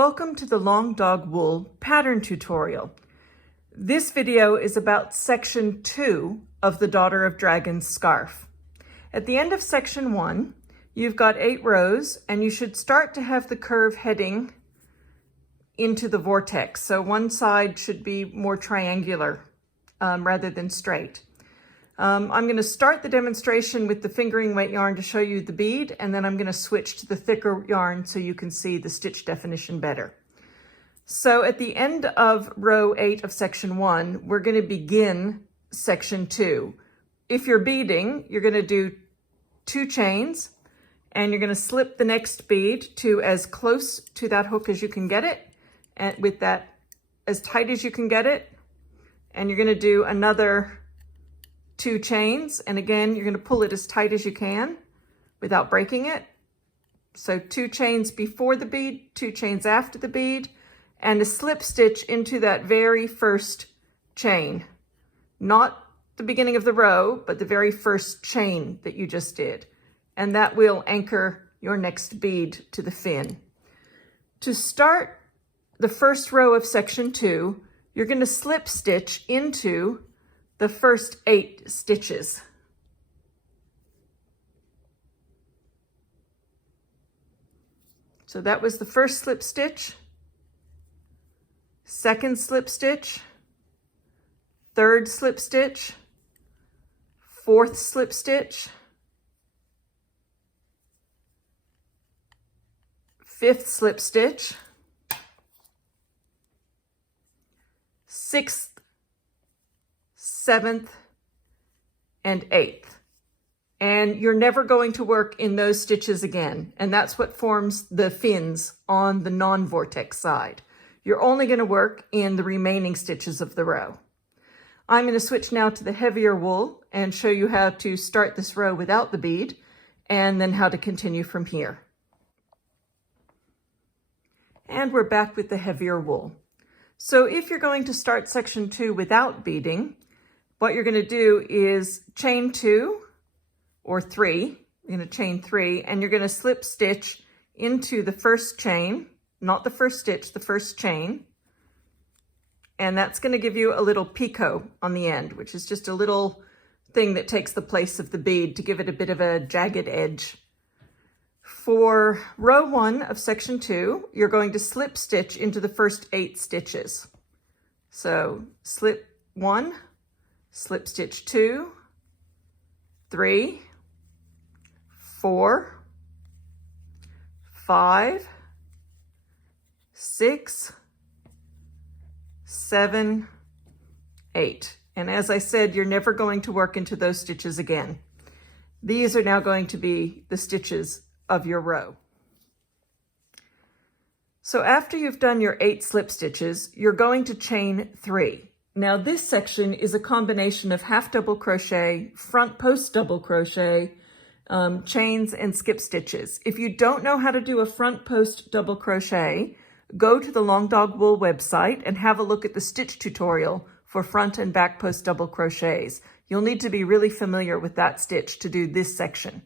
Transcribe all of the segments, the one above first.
Welcome to the Long Dog Wool pattern tutorial. This video is about section 2 of the Daughter of Dragons scarf. At the end of section 1, you've got 8 rows and you should start to have the curve heading into the vortex. So one side should be more triangular rather than straight. I'm going to start the demonstration with the fingering weight yarn to show you the bead, and then I'm going to switch to the thicker yarn so you can see the stitch definition better. So at the end of row 8 of section 1, we're going to begin section 2. If you're beading, you're going to do 2 chains, and you're going to slip the next bead to as close to that hook as you can get it, and with that as tight as you can get it, and you're going to do another 2 chains, and again you're going to pull it as tight as you can without breaking it. So 2 chains before the bead, 2 chains after the bead, and a slip stitch into that very first chain. Not the beginning of the row, but the very first chain that you just did. And that will anchor your next bead to the fin. To start the first row of section 2, you're going to slip stitch into the first 8 stitches. So that was the first slip stitch, second slip stitch, third slip stitch, fourth slip stitch, fifth slip stitch, sixth, 7th, and 8th. And you're never going to work in those stitches again. And that's what forms the fins on the non-vortex side. You're only going to work in the remaining stitches of the row. I'm going to switch now to the heavier wool and show you how to start this row without the bead, and then how to continue from here. And we're back with the heavier wool. So if you're going to start section 2 without beading, what you're going to do is chain 2 or 3. You're going to chain 3, and you're going to slip stitch into the first chain, not the first stitch, the first chain. And that's going to give you a little picot on the end, which is just a little thing that takes the place of the bead to give it a bit of a jagged edge. For row 1 of section 2, you're going to slip stitch into the first 8 stitches. So slip 1, slip stitch 2, 3, 4, 5, 6, 7, 8. And as I said, you're never going to work into those stitches again. These are now going to be the stitches of your row. So after you've done your 8 slip stitches, you're going to chain 3. Now this section is a combination of half double crochet, front post double crochet, chains, and skip stitches. If you don't know how to do a front post double crochet, go to the Long Dog Wool website and have a look at the stitch tutorial for front and back post double crochets. You'll need to be really familiar with that stitch to do this section.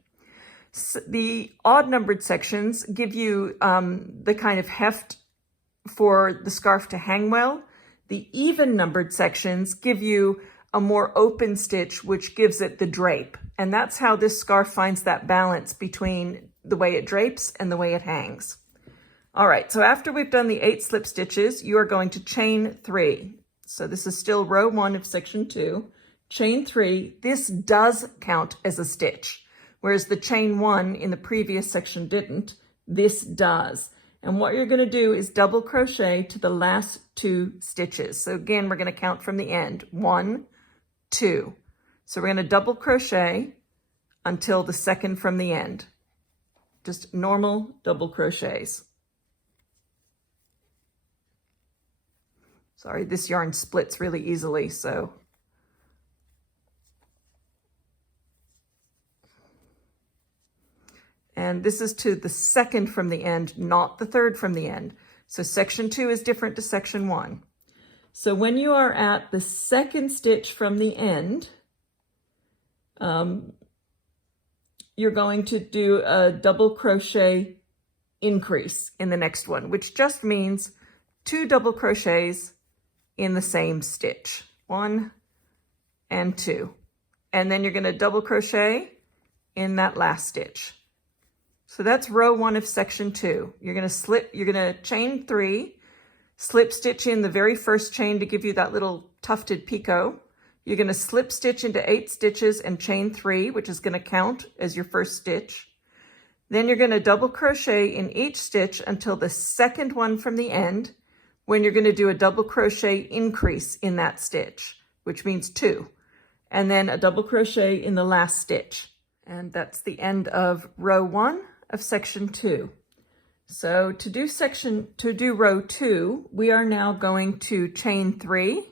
The odd numbered sections give you the kind of heft for the scarf to hang well. The even numbered sections give you a more open stitch, which gives it the drape. And that's how this scarf finds that balance between the way it drapes and the way it hangs. All right, so after we've done the 8 slip stitches, you are going to chain 3. So this is still row 1 of section 2. Chain 3, this does count as a stitch, whereas the chain 1 in the previous section didn't. This does. And what you're going to do is double crochet to the last 2 stitches. So again, we're going to count from the end. 1, 2. So we're going to double crochet until the second from the end. Just normal double crochets. Sorry, this yarn splits really easily, so. And this is to the second from the end, not the third from the end. So section 2 is different to section 1. So when you are at the second stitch from the end, you're going to do a double crochet increase in the next one, which just means 2 double crochets in the same stitch, 1 and 2. And then you're going to double crochet in that last stitch. So that's row 1 of section 2. You're going to chain 3, slip stitch in the very first chain to give you that little tufted picot. You're going to slip stitch into 8 stitches and chain 3, which is going to count as your first stitch. Then you're going to double crochet in each stitch until the second one from the end, when you're going to do a double crochet increase in that stitch, which means 2, and then a double crochet in the last stitch. And that's the end of row 1 of section 2. So to do row 2, we are now going to chain 3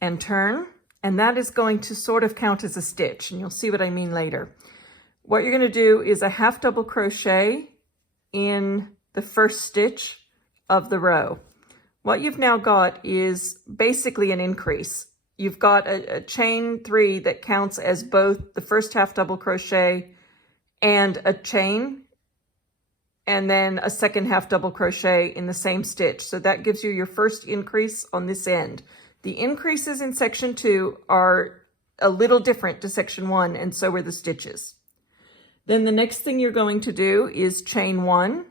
and turn, and that is going to sort of count as a stitch, and you'll see what I mean later. What you're going to do is a half double crochet in the first stitch of the row. What you've now got is basically an increase. You've got a chain 3 that counts as both the first half double crochet and a chain, and then a second half double crochet in the same stitch. So that gives you your first increase on this end. The increases in section 2 are a little different to section 1, and so are the stitches. Then the next thing you're going to do is chain 1,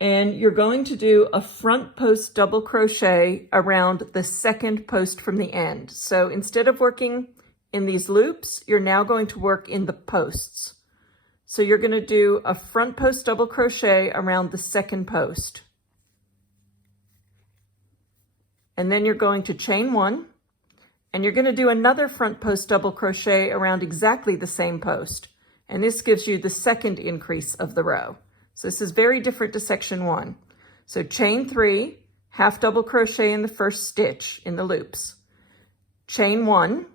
and you're going to do a front post double crochet around the second post from the end. So instead of working in these loops, you're now going to work in the posts. So you're going to do a front post double crochet around the second post. And then you're going to chain 1, and you're going to do another front post double crochet around exactly the same post. And this gives you the second increase of the row. So this is very different to section 1. So chain 3, half double crochet in the first stitch in the loops. Chain 1,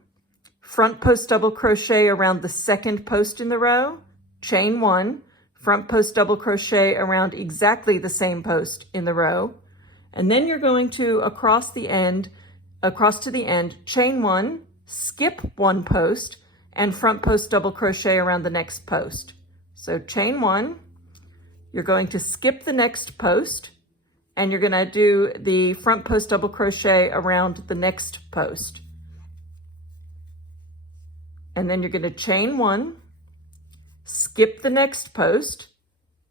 front post double crochet around the second post in the row. Chain 1, front post double crochet around exactly the same post in the row. And then you're going to across to the end, chain 1, skip 1 post, and front post double crochet around the next post. So chain 1, you're going to skip the next post, and you're going to do the front post double crochet around the next post. And then you're going to chain 1, skip the next post,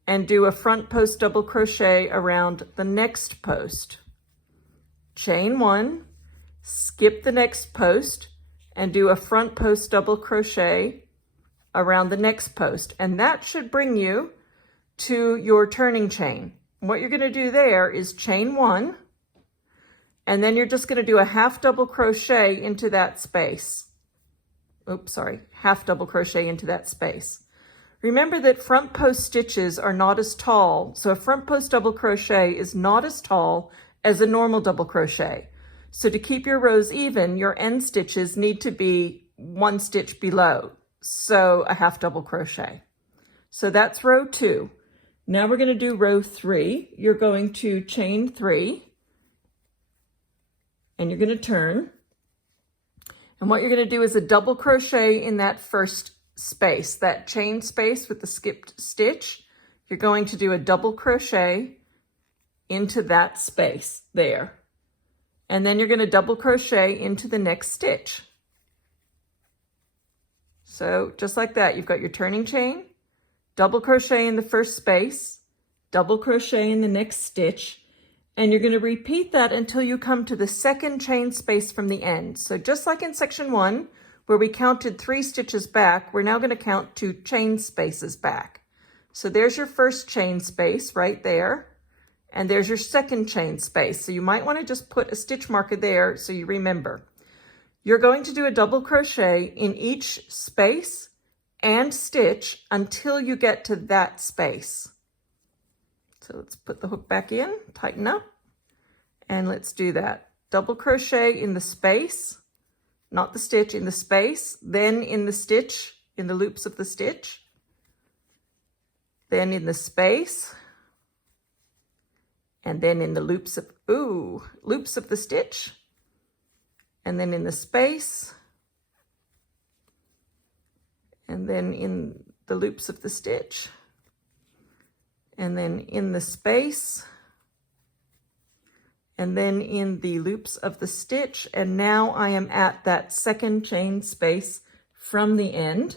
and do a front post double crochet around the next post. Chain 1, skip the next post, and do a front post double crochet around the next post. And that should bring you to your turning chain. What you're going to do there is chain 1, and then you're just going to do a half double crochet into that space. Half double crochet into that space. Remember that front post stitches are not as tall, so a front post double crochet is not as tall as a normal double crochet. So to keep your rows even, your end stitches need to be 1 stitch below, so a half double crochet. So that's row 2. Now we're going to do row 3. You're going to chain 3, and you're going to turn. And what you're going to do is a double crochet in that first space, that chain space with the skipped stitch. You're going to do a double crochet into that space there. And then you're going to double crochet into the next stitch. So just like that, you've got your turning chain, double crochet in the first space, double crochet in the next stitch, and you're going to repeat that until you come to the second chain space from the end. So just like in section 1, where we counted 3 stitches back, we're now going to count 2 chain spaces back. So there's your first chain space right there, and there's your second chain space. So you might want to just put a stitch marker there so you remember. You're going to do a double crochet in each space and stitch until you get to that space. So let's put the hook back in, tighten up, and let's do that. Double crochet in the space, not the stitch, in the space, then in the stitch, in the loops of the stitch, then in the space, and then in the loops of the stitch, and then in the space, and then in the loops of the stitch, and then in the space, and then in the loops of the stitch. And now I am at that second chain space from the end.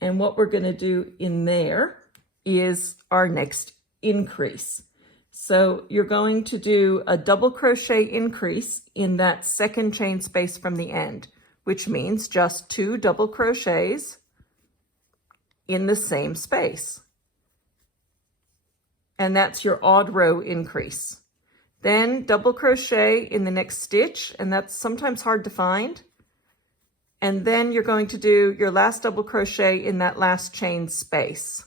And what we're going to do in there is our next increase. So you're going to do a double crochet increase in that second chain space from the end, which means just 2 double crochets in the same space. And that's your odd row increase. Then double crochet in the next stitch, and that's sometimes hard to find. And then you're going to do your last double crochet in that last chain space.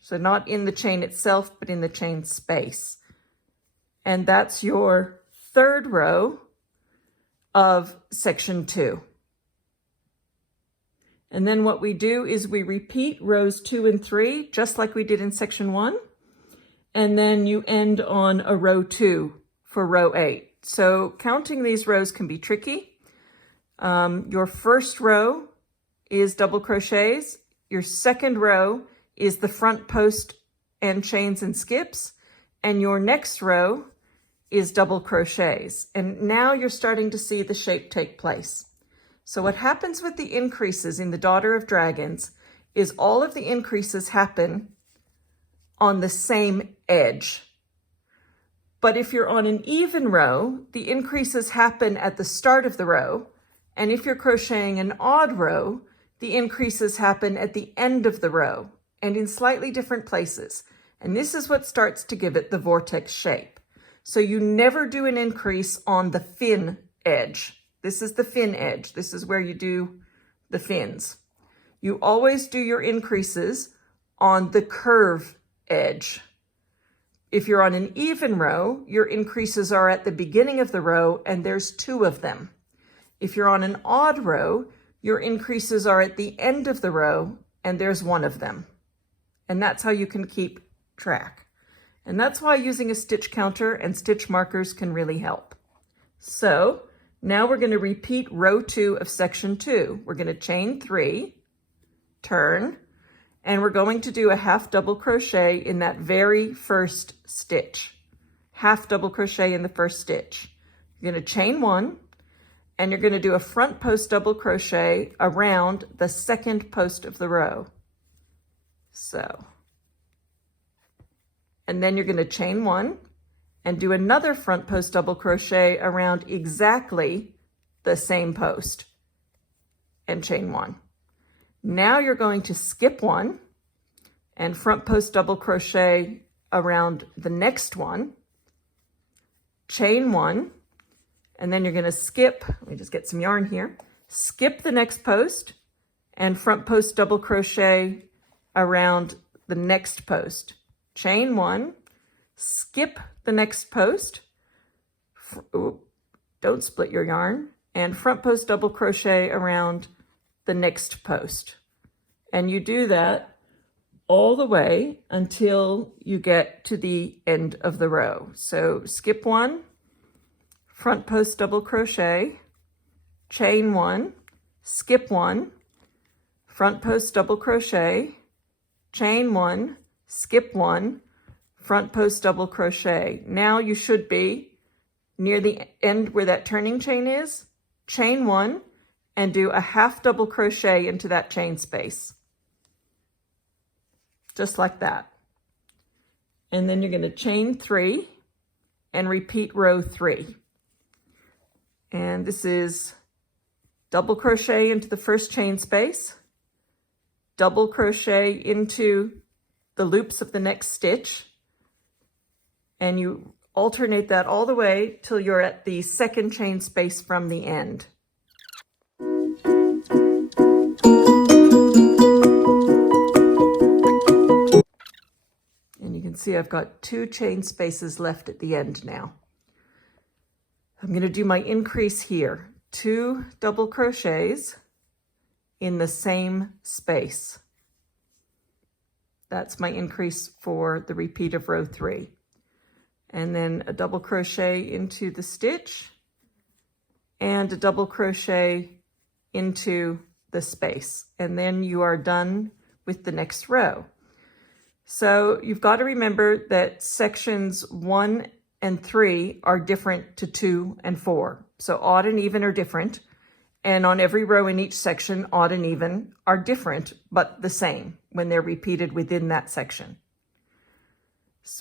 So not in the chain itself, but in the chain space. And that's your 3rd row of section 2. And then what we do is we repeat rows 2 and 3, just like we did in section 1. And then you end on a row 2 for row 8. So counting these rows can be tricky. Your first row is double crochets. Your second row is the front post and chains and skips. And your next row is double crochets. And now you're starting to see the shape take place. So what happens with the increases in the Daughter of Dragons is all of the increases happen on the same edge. But if you're on an even row, the increases happen at the start of the row. And if you're crocheting an odd row, the increases happen at the end of the row and in slightly different places. And this is what starts to give it the vortex shape. So you never do an increase on the fin edge. This is the fin edge. This is where you do the fins. You always do your increases on the curve edge. If you're on an even row, your increases are at the beginning of the row and there's 2 of them. If you're on an odd row, your increases are at the end of the row and there's 1 of them. And that's how you can keep track. And that's why using a stitch counter and stitch markers can really help. So now we're going to repeat row 2 of section 2. We're going to chain 3, turn, and we're going to do a half double crochet in that very first stitch. Half double crochet in the first stitch. You're going to chain 1, and you're going to do a front post double crochet around the second post of the row. So, and then you're going to chain 1 and do another front post double crochet around exactly the same post and chain 1. Now you're going to skip 1 and front post double crochet around the next one, chain 1, and then you're going to skip, let me just get some yarn here, skip the next post and front post double crochet around the next post, chain 1, skip the next post, don't split your yarn, and front post double crochet around the next post. And you do that all the way until you get to the end of the row. So skip 1, front post double crochet, chain 1, skip 1, front post double crochet, chain 1, skip 1, front post double crochet. Now you should be near the end where that turning chain is, chain 1, and do a half double crochet into that chain space. Just like that. And then you're going to chain 3 and repeat row 3. And this is double crochet into the first chain space, double crochet into the loops of the next stitch, and you alternate that all the way till you're at the second chain space from the end. And you can see I've got 2 chain spaces left at the end now. I'm going to do my increase here, 2 double crochets in the same space. That's my increase for the repeat of row 3. And then a double crochet into the stitch and a double crochet into the space. And then you are done with the next row. So you've got to remember that sections 1 and 3 are different to 2 and 4. So odd and even are different. And on every row in each section, odd and even are different, but the same when they're repeated within that section.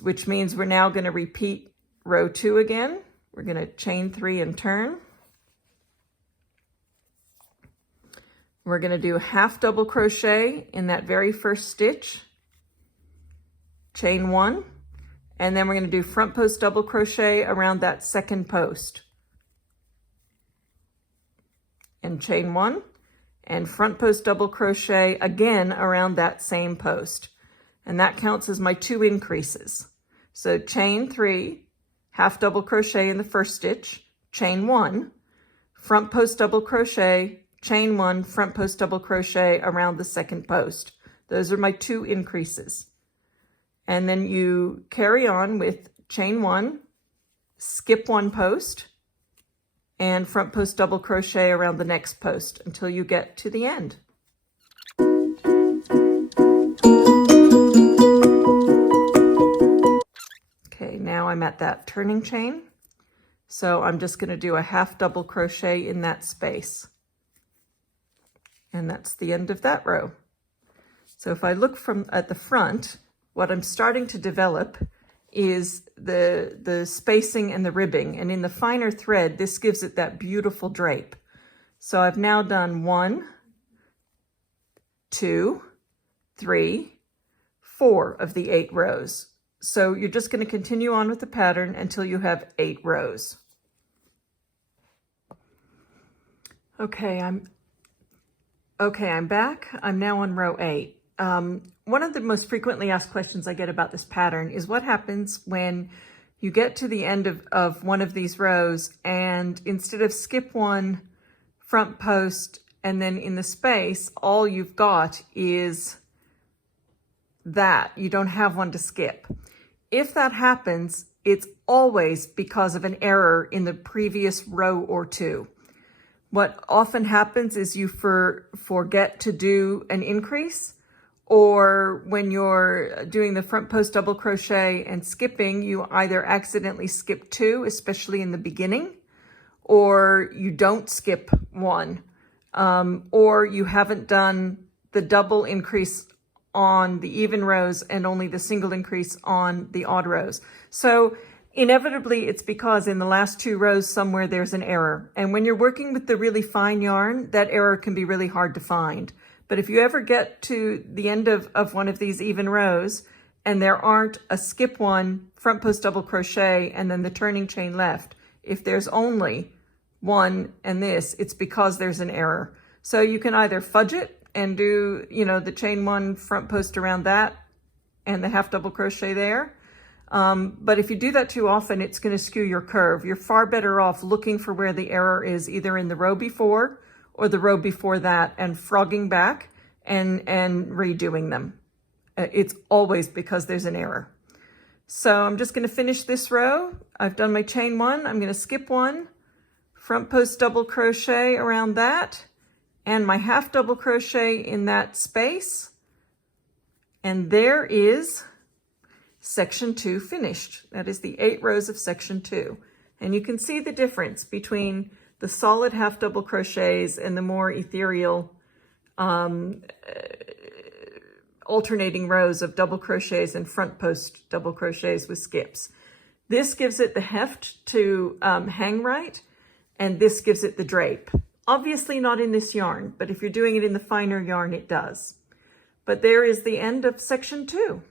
Which means we're now going to repeat row 2 again. We're going to chain 3 and turn. We're going to do half double crochet in that very first stitch, chain 1, and then we're going to do front post double crochet around that second post, and chain 1, and front post double crochet again around that same post, and that counts as my 2 increases. So chain 3, half double crochet in the first stitch, chain 1, front post double crochet, chain 1, front post double crochet around the second post. Those are my 2 increases. And then you carry on with chain 1, skip 1 post, and front post double crochet around the next post until you get to the end. Okay, now I'm at that turning chain. So I'm just going to do a half double crochet in that space. And that's the end of that row. So if I look at the front, what I'm starting to develop is the spacing and the ribbing. And in the finer thread, this gives it that beautiful drape. So I've now done 1, 2, 3, 4 of the 8 rows. So you're just going to continue on with the pattern until you have 8 rows. Okay, I'm back. I'm now on row 8. One of the most frequently asked questions I get about this pattern is what happens when you get to the end of one of these rows and instead of skip 1, front post, and then in the space, all you've got is that. You don't have one to skip. If that happens, it's always because of an error in the previous row or 2. What often happens is you forget to do an increase, or when you're doing the front post double crochet and skipping, you either accidentally skip 2, especially in the beginning, or you don't skip 1, or you haven't done the double increase on the even rows and only the single increase on the odd rows. So inevitably, it's because in the last 2 rows somewhere there's an error. And when you're working with the really fine yarn, that error can be really hard to find. But if you ever get to the end of one of these even rows and there aren't a skip 1, front post double crochet, and then the turning chain left, if there's only 1 and this, it's because there's an error. So you can either fudge it and do, the chain 1, front post around that and the half double crochet there. But if you do that too often, it's going to skew your curve. You're far better off looking for where the error is, either in the row before or the row before that, and frogging back and redoing them. It's always because there's an error. So I'm just going to finish this row. I've done my chain 1. I'm going to skip 1, front post double crochet around that, and my half double crochet in that space. And there is section 2 finished. That is the 8 rows of section 2. And you can see the difference between the solid half double crochets and the more ethereal alternating rows of double crochets and front post double crochets with skips. This gives it the heft to hang right, and this gives it the drape. Obviously not in this yarn, but if you're doing it in the finer yarn, it does. But there is the end of section 2.